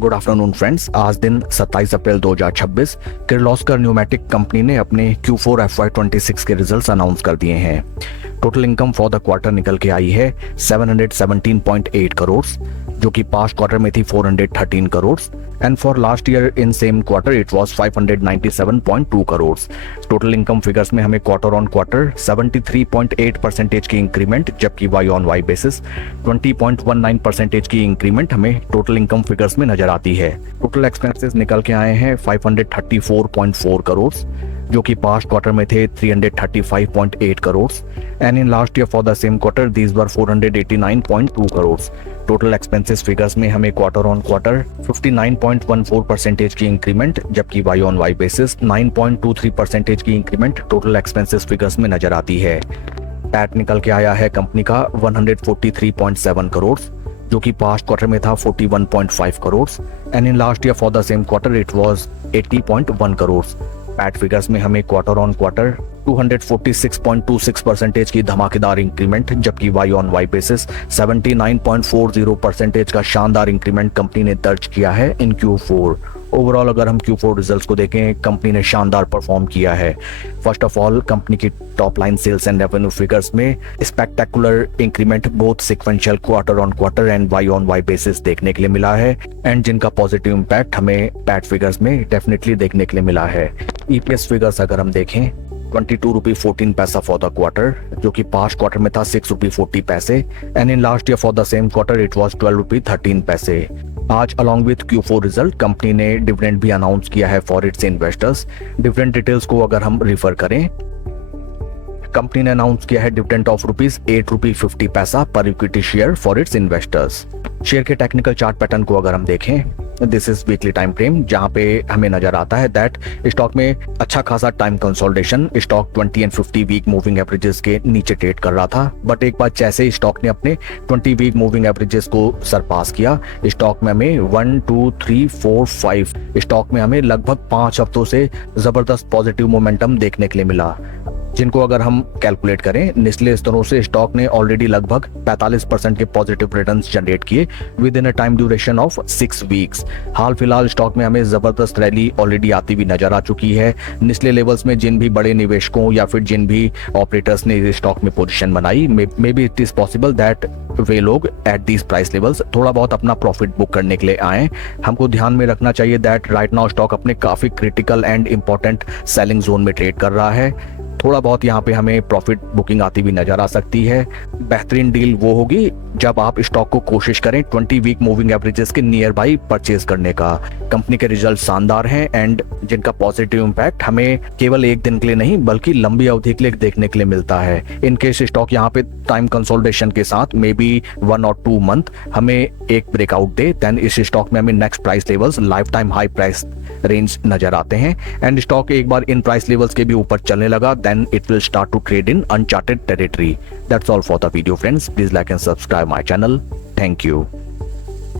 Good afternoon friends. आज दिन 27 अप्रैल 2026 Kirloskar pneumatic company ने अपने Q4 FY26 के रिजल्ट्स अनाउंस कर दिए हैं। Total income for the quarter निकल के आई है 717.8 करोड़, जो कि पास्ट क्वार्टर में थी 413 crore and for last year in same quarter it was 597.2 crore. Total income figures में हमें क्वार्टर ऑन क्वार्टर 73.8% की इंक्रीमेंट, जबकि वाई ऑन वाई बेसिस 20.19% की इंक्रीमेंट हमें टोटल इनकम फिगर्स में नजर आती है। टोटल एक्सपेंसेस निकल के आए हैं 534.4 करोड़, जो कि पास्ट क्वार्टर में थे 335.8 crore and in last year for the same quarter these were 489.2 crore. Total expenses figures में हमें क्वार्टर ऑन क्वार्टर 59.14% की इंक्रीमेंट, जबकि वाई ऑन वाई बेसिस 9.23% की इंक्रीमेंट टोटल एक्सपेंसेस फिगर्स में नजर आती है। पैट निकल के आया है कंपनी का 143.7 करोड़, जो कि पास्ट क्वार्टर में था 41.5 crore and in last year for the same quarter it was 80.1 crore. PAT figures में हमें क्वार्टर ऑन क्वार्टर 246.26% की धमाकेदार इंक्रीमेंट, जबकि वाई ऑन वाई बेसिस 79.40% का शानदार इंक्रीमेंट कंपनी ने दर्ज किया है इन Q4। ओवरऑल अगर हम Q4 रिजल्ट्स को देखें, कंपनी ने शानदार परफॉर्म किया है। फर्स्ट ऑफ ऑल कंपनी की top line sales and revenue figures में spectacular increment both sequential quarter on quarter and Y on Y basis देखने के लिए मिला है एंड जिनका पॉजिटिव इंपैक्ट हमें पैट फिगर्स में डेफिनेटली देखने के लिए मिला है। ईपीएस फिगर्स अगर हम देखें 22.14 रुपये फॉर द क्वार्टर, जो कि पास्ट क्वार्टर में था 6.40 रुपये and in last year for the same quarter it was 12.13 रुपये। आज along with Q4 result company ने डिविडेंड भी अनाउंस किया है for its investors. Dividend details को अगर हम रिफर करें, कंपनी ने अनाउंस किया है डिविडेंड ऑफ ₹8.50 पर equity share for its investors. Share के टेक्निकल चार्ट पैटर्न को अगर हम देखें, this is weekly time frame, जहां पे हमें नजर आता है दैट स्टॉक में अच्छा खासा time consolidation, stock 20 and 50 week moving averages के नीचे ट्रेड कर रहा था, बट एक बार जैसे ही स्टॉक ने अपने 20 वीक मूविंग एवरेजेस को सरपास किया, स्टॉक में हमें 1 2 3 4 5 स्टॉक में हमें लगभग 5 हफ्तों से जबरदस्त पॉजिटिव मोमेंटम देखने के लिए मिला, जिनको अगर हम कैलकुलेट करें निचले स्तरों से स्टॉक ने ऑलरेडी लगभग 45% के पॉजिटिव रिटर्न्स जनरेट किए within a time duration of 6 weeks. हाल फिलहाल स्टॉक में हमें जबरदस्त रैली ऑलरेडी आती हुई नजर आ चुकी है। निचले लेवल्स में जिन भी बड़े निवेशकों या फिर जिन भी ऑपरेटर्स ने इस स्टॉक में पोजीशन बनाई, may be it is possible that way लोग एट दीज प्राइस लेवल्स थोड़ा बहुत अपना प्रॉफिट बुक करने के लिए आए। हमको ध्यान में रखना चाहिए दैट राइट नाउ स्टॉक अपने काफी critical and important selling zone में ट्रेड कर रहा है। थोड़ा बहुत यहाँ पे हमें प्रॉफिट बुकिंग आती हुई नजर आ सकती है। बेहतरीन डील वो होगी जब आप स्टॉक को कोशिश करें 20 वीक मूविंग एवरेजेस के नियर बाई परचेज करने का। कंपनी के रिजल्ट शानदार हैं एंड जिनका पॉजिटिव इंपैक्ट हमें केवल एक दिन के लिए नहीं बल्कि लंबी अवधि के लिए देखने के लिए मिलता है। इन केस स्टॉक यहाँ पे टाइम कंसोलिडेशन के साथ मे बी 1 और 2 मंथ हमें एक ब्रेकआउट दे, देन इस स्टॉक में हमें next price levels life time high price range नजर आते हैं एंड स्टॉक एक बार इन प्राइस लेवल्स के भी ऊपर चलने लगा, then it will start to trade in uncharted territory. That's all for the video friends. Please like and subscribe my channel. Thank you.